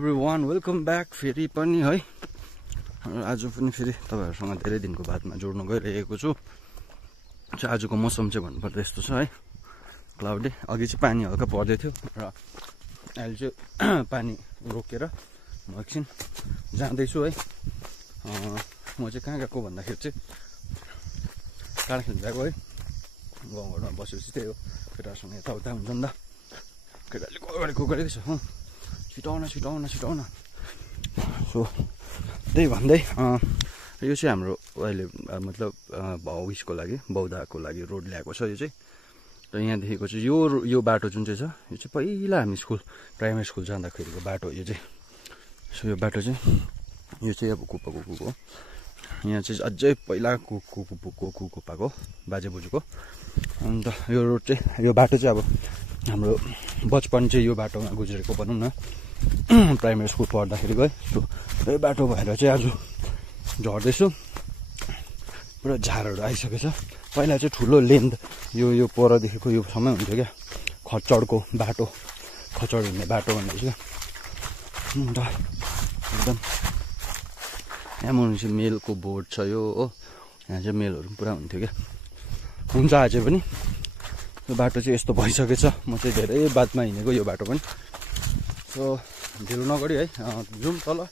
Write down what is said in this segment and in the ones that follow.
Everyone welcome back फेरि पनि है आज पनि फेरि तपाईहरुसँग धेरै दिनको बादमा जोड्न गइरहेको छु। आजको मौसम चाहिँ भन्नुपर्दा यस्तो छ है, क्लाउडी। अघि चाहिँ पानी हल्का पर्दै थियो र अहिले चाहिँ पानी रोकेर म एकछिन जाँदैछु है। म चाहिँ कहाँ गएको भन्दाखेरि चाहिँ काँडा खेल्न गएको है। गाउँघरमा बसेपछि त्यही हो, केटाहरूसँग यताउता हुन्छ नि त। केटाले गरेको छ छिटाउन। सो त्यही भन्दै यो चाहिँ हाम्रो अहिले मतलब उयसको लागि बौद्धको लागि रोड ल्याएको छ यो चाहिँ। र यहाँदेखिको चाहिँ यो बाटो जुन चाहिँ छ यो चाहिँ पहिला हामी प्राइमेरी स्कुल जाँदाखेरिको बाटो यो चाहिँ। सो यो बाटो चाहिँ यो चाहिँ अब कुप्पाको यहाँ चाहिँ अझै पहिला कुप्पाको बाजे बोजूको। अन्त यो रोड चाहिँ यो बाटो चाहिँ अब हाम्रो बचपन चाहिँ यो बाटोमा गुज्रेको भनौँ न, प्राइमेरी स्कुल पढ्दाखेरिको है। सो यो बाटो भएर चाहिँ आज झर्दैछु, पुरा झारहरू आइसकेछ। पहिला चाहिँ ठुलो लेन्थ यो परदेखिको यो समय हुन्थ्यो क्या, खच्चडको बाटो, खच्चड हिँड्ने बाटो भन्ने क्या। अन्त एकदम यहाँ मुनि चाहिँ मेलको बोर्ड छ यो हो, यहाँ चाहिँ मेलहरू पनि पुरा हुन्थ्यो क्या। हुन्छ अझै पनि यो बाटो चाहिँ यस्तो भइसकेछ। म चाहिँ धेरै बादमा हिँडेको यो बाटो पनि। सो ढिलो नगरी है जाउँ तल,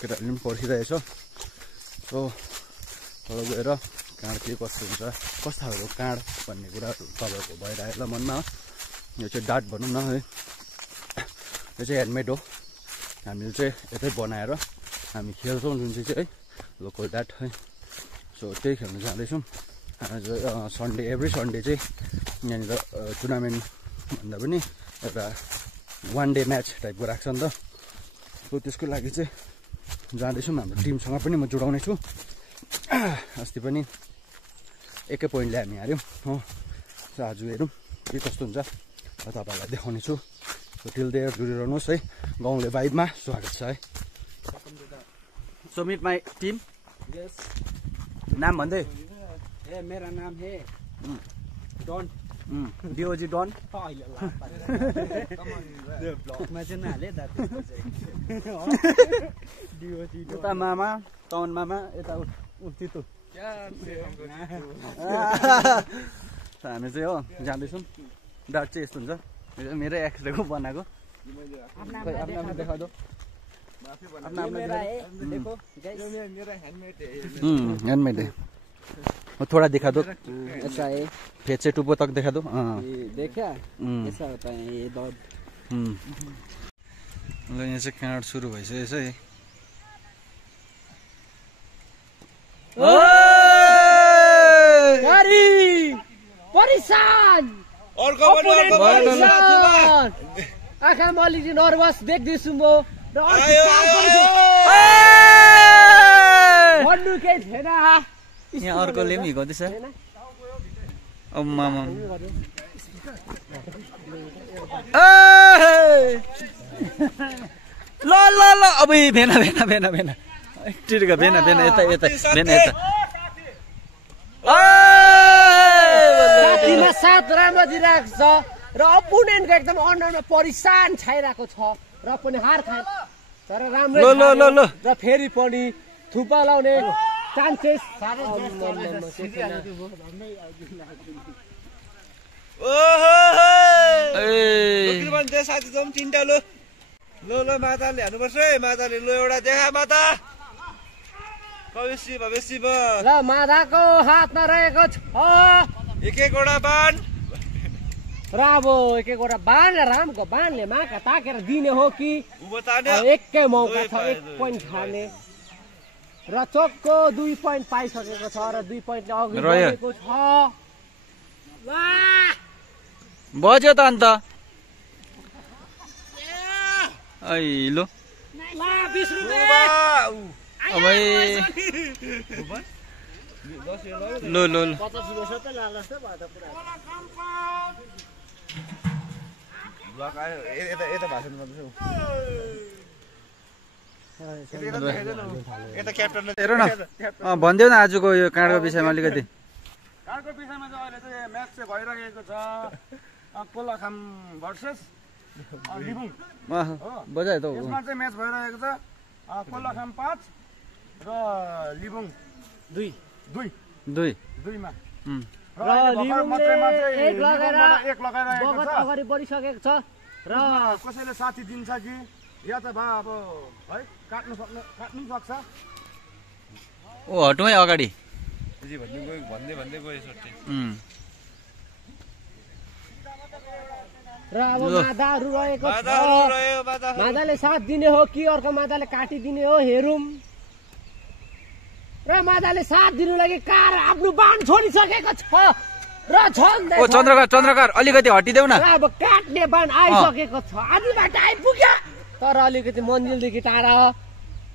केटाहरूले पनि पर्खिरहेछ। सो तल गएर काँड के कस्तो हुन्छ, कस्तो खालको काँड भन्ने कुरा तपाईँहरूको भएर आयो मनमा। यो चाहिँ डाट भनौँ न है, यो चाहिँ ह्यान्डमेड हो। हामीले चाहिँ यतै बनाएर हामी खेल्छौँ जुन चाहिँ है लोकल डाट है। सो त्यही खेल्नु जाँदैछौँ आज सन्डे। एभ्री सन्डे चाहिँ यहाँनिर टुर्नामेन्ट भन्दा पनि एउटा वान डे म्याच टाइपको राख्छ नि त। सो त्यसको लागि चाहिँ जाँदैछौँ। हाम्रो टिमसँग पनि म जोडाउने छु। अस्ति पनि एकै पोइन्टले हामी हार्यौँ हो। सो आज हेरौँ के कस्तो हुन्छ, तपाईँहरूलाई देखाउने छु। सो टिल देयर जुडिरहनुहोस् है। गाउँले भाइबमा स्वागत छ है। So meet my team. Yes, नाम भन्दै मेरा नाम है डन। डिओजी डन। ब्लगमा चाहिँ नहाले उता मामा, टाउन मामा, यता तितो। हामी चाहिँ हो जाँदैछौँ। डाट चाहिँ यस्तो हुन्छ, मेरै एक्सरेको बनाएको। आफ्नो देखा दो, हैंडमेड है। थोड़ा दिखा दो, ऐसा है फेस से टूपो तक दिखा दो। देखा ऐसा होता है ये दौड़। यहाँ चाहिँ काँड सुरु भइसकेछ है। परेशान आँखामा अलिकति नर्भस देख्दैछु म। भन्नु केही थिएन। यहाँ अर्कोले पनि हिर्काउँदैछ। अब मामा ल ल ल अब भेना टिर्का भेना यता साथीमा साथ राम्रो दिइरहेको छ र अपोनेन्टको एकदम अन्डरमा परेशान छाइरहेको छ र पनि हार खाए तर राम्रो र फेरि पनि थुपा लाउने चान्सेस। लो माताले हान्नुपर्छ है। माताले लो एउटा देखा माता भविष्य ल माताको हातमा रहेको छ एक एकवटा बाण र अब एक एकवटा बाण रामको बाणले माका ताकेर दिने हो कि एकै मौका छ 1 पोइन्ट खाने र चोकको 2 पोइन्ट पाइसकेको छ र 2 पोइन्टले अघि बढेको छ। बज्यो त अन्त लो 20 रुपैयाँ अब लो 50 रुपैयाँ सबै लालच त भयो त पुरा। ब्लक आयो यता भाषण गर्दैछु। यता क्याप्टनले हेर न भनिदेऊ न आजको यो काँडको विषयमा अलिकति। काँडको विषयमा चाहिँ अहिले चाहिँ म्याच चाहिँ भइरहेको छ कोलाखाम भर्सेस लिबुङ बजाए त यसमा चाहिँ म्याच भइरहेको छ कोल्लाखाम 5 र लिबुङ 2 मा र लिबुङले एक लगाएर बगत अगाडि बढिसकेको छ र कसैले साथी दिन्छ कि या त बा अब है काट्नु सक्छ ओ हटौँ है अगाडि भन्दै गयो सट्टै र अब मादाहरू रहेको छ मादाले साथ दिने हो कि अर्को मादाले काटिदिने हो हेरौँ र मादाले साथ दिनु लागि कार आफ्नो बाण छोडिसकेको छ र ओ चन्द्रकार अलिकति हटिदेऊ न अब काट्ने बाण आइसकेको छ आधीबाट आइपुग्यो तर अलिकति मन्जिलदेखि टाढा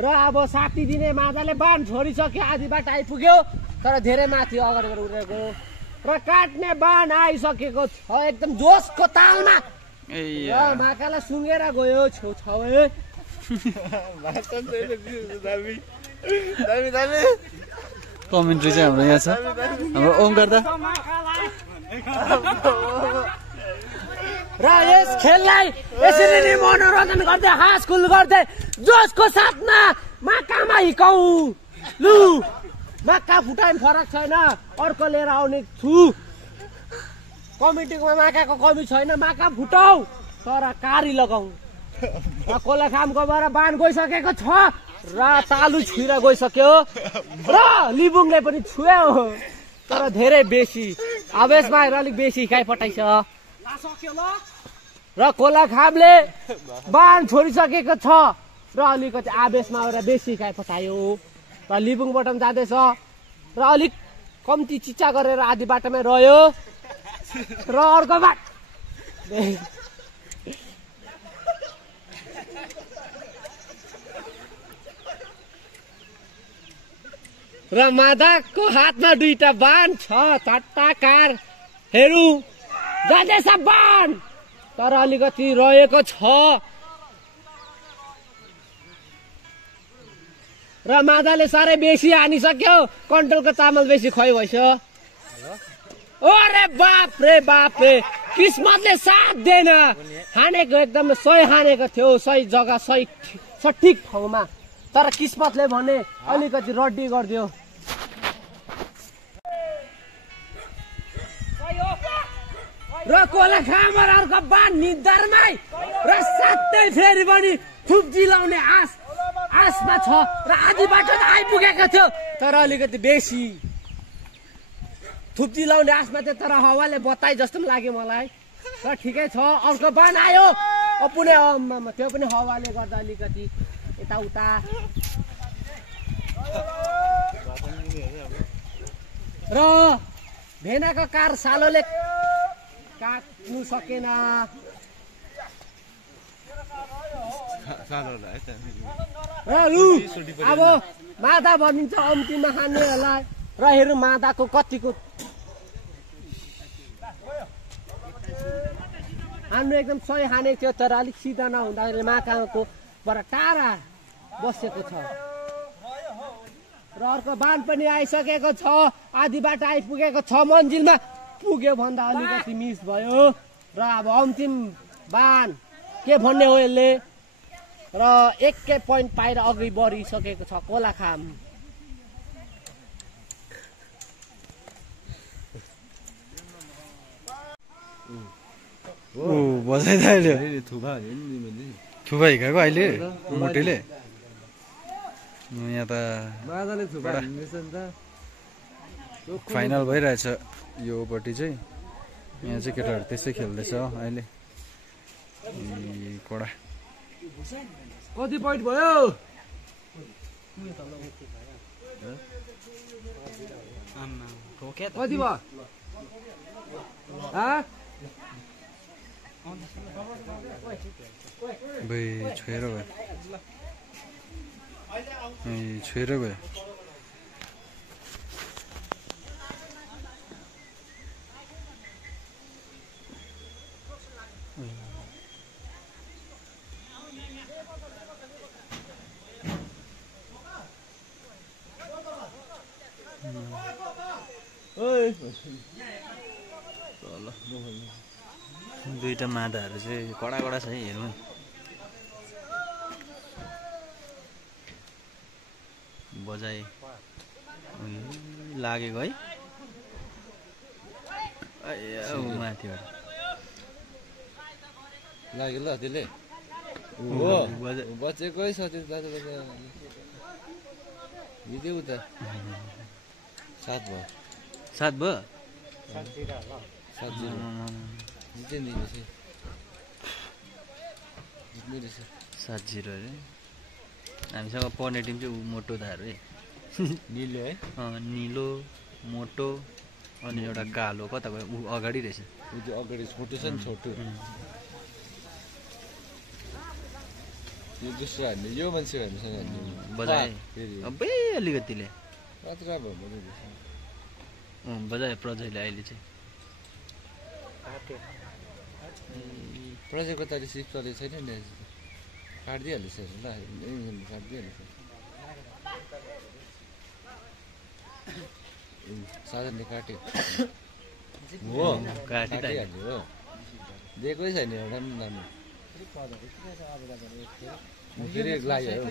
र अब साथी दिने मादाले बाण छोडिसक्यो आधीबाट आइपुग्यो तर धेरै माथि अगाडि उडेको र काट्ने बाण आइसकेको छ एकदम जोसको तालमा र माकालाई सुँगेर गयो छेउछाउ कमेन्ट्री चाहिँ हाम्रो यहाँ छ हाम्रो ओमकार दा र यस खेललाई यसरी नै मनोरञ्जन गर्दै हाँसखुल गर्दै जोसको साथमा माकामा हिकाउ लु माका फुटाइम फरक छैन अर्को लिएर आउने छु कमिटीमा माकाको कमी छैन माका फुटाउ तर कारी लगाऊ र कोलाखामकोबाट बाण गइसकेको छ र तालु छुइर गइसक्यो र लिबुङले पनि छुयो तर धेरै बेसी आवेश भएर अलिक बेसी हिकाइ पठाइछ र कोलाखामले बाण छोडिसकेको छ र अलिकति आवेशमा आएर बेसी हिकाइ पठायो र लिबुङबाट पनि जाँदैछ र अलिक कम्ती चिच्चा गरेर आधी बाटोमै रह्यो र अर्को बाट र मादाको हातमा दुईटा बाण छ चट्टाकार हेरु जाँदैछ बाण तर अलिकति रहेको छ र मादाले साह्रै बेसी हानिसक्यो कन्ट्रोलको चामल बेसी खुवाइ भइस अरे बाप रे किस्मतले साथ दिएन हानेको एकदम सही हानेको थियो सही जग्गा सही सठिक ठाउँमा तर किस्मतले भने अलिकति रड्डी गरिदियो र कोलाखामहरूको बाण निधारमै र साथै फेरि पनि थुप्जी लाउने आसमा छ र आधी बाटो आइपुगेको थियो तर अलिकति बेसी थुप्जी लाउने आसमा थियो तर हावाले बताए जस्तो पनि लाग्यो मलाई र ठिकै छ अर्को बाण आयो पुनः त्यो पनि हावाले गर्दा अलिकति यताउता र भेनाको कार सालोले काट्नु सकेन र लु अब मादा भनिन्छ अन्तिममा खानेहरूलाई र हेरौँ मादाको कतिको हान्नु एकदम सही हानेको थियो तर अलिक सिधा नहुँदाखेरि माकाको बाट टाढा बसेको छ र अर्को बाण पनि आइसकेको छ आधी बाटो आइपुगेको छ मन्जिलमा पुग्यो भन्दा अलिकति मिस भयो र अब अन्तिम बाण के भन्ने हो यसले र 1 पोइन्ट पाएर अघि बढिसकेको छ कोलाखाम बजाइदियो थुपा हिँडेको अहिले मोटेले यहाँ त फाइनल भइरहेछ योपट्टि चाहिँ यहाँ चाहिँ केटाहरू त्यसै खेल्दैछ अहिले कडा कति पोइन्ट भयो कति भयो छोएर गयो छोएर गयो दुईटा मादाहरू चाहिँ कडा कडा छ है हेर्नु बजाए लागेको है माथिबाट लाग्यो ल त्यसले बचेकै छ त्यो दाजु हिँड्दै उता 7 भयो 7 भयो 7-0 जित्यो नि रहेछ जित्ने रहेछ 7-0 अरे हामीसँग पर्ने टिम चाहिँ मोटो दाहरू है निलो है निलो मोटो अनि एउटा कालो कता भयो ऊ अगाडि रहेछ ऊ त्यो अगाडि छोटो छ नि छोटो यो दोस्रो हान्ने यो मान्छे हामीसँग हान्ने बजाए अबै अलिकतिले मात्रा भयो बजाए प्रजयले अहिले चाहिँ प्रजेको त अहिले सिफ्ट चलेको छैन नि काटिदिइहाल्छ ल काटिदिइहाल्छ साधनले काट्यो हो काटिहाल्यो हो दिएकै छैन एउटा पनि राम्रो फेरि लाग्यो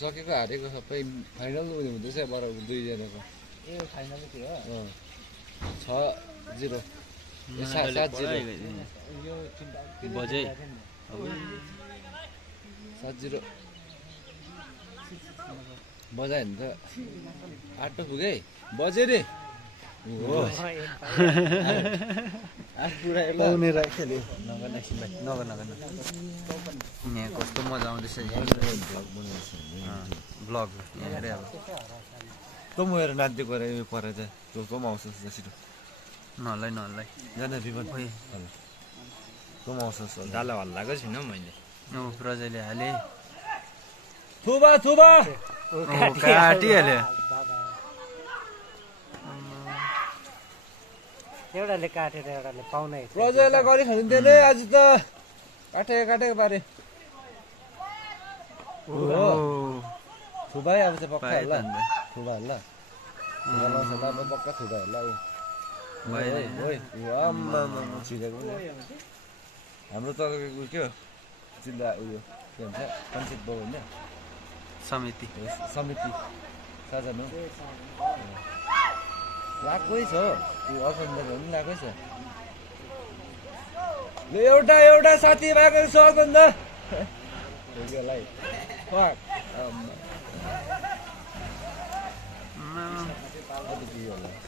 सकेको हारेको सबै फाइनल हुँदैछ बराबर दुईजनाको 6-0 7-0 बजे 7-0 बजायो भने त 8 त पुगे बजे रे हो यहाँ कस्तो मजा आउँदैछ ब्लग यहाँ हेरे अब तँ म हेर नाच्दिएको रहेछ परेर चाहिँ तँ पनि आउँछ छिटो नहल्लाई जान विपद तँ पनि आउँछ दाल हल्लाएको छैन मैले प्रजयले हाले थुबा थुबा काटिहाल्यो एउटाले काटेर एउटाले पाउनै प्रजयलाई गरी खानु दिएन आज त काटेको पारे थुबाई अब चाहिँ पक्का होला थुबा होला पक्का थुबा होला हाम्रो त उयो के हो जिल्ला उयो के भन्छ पञ्चायत भयो होइन समिति साझा हो लागेकै छ त्यो अखण्डहरू पनि लागेकै छ ल एउटा साथी भएको छ अखण्ड होला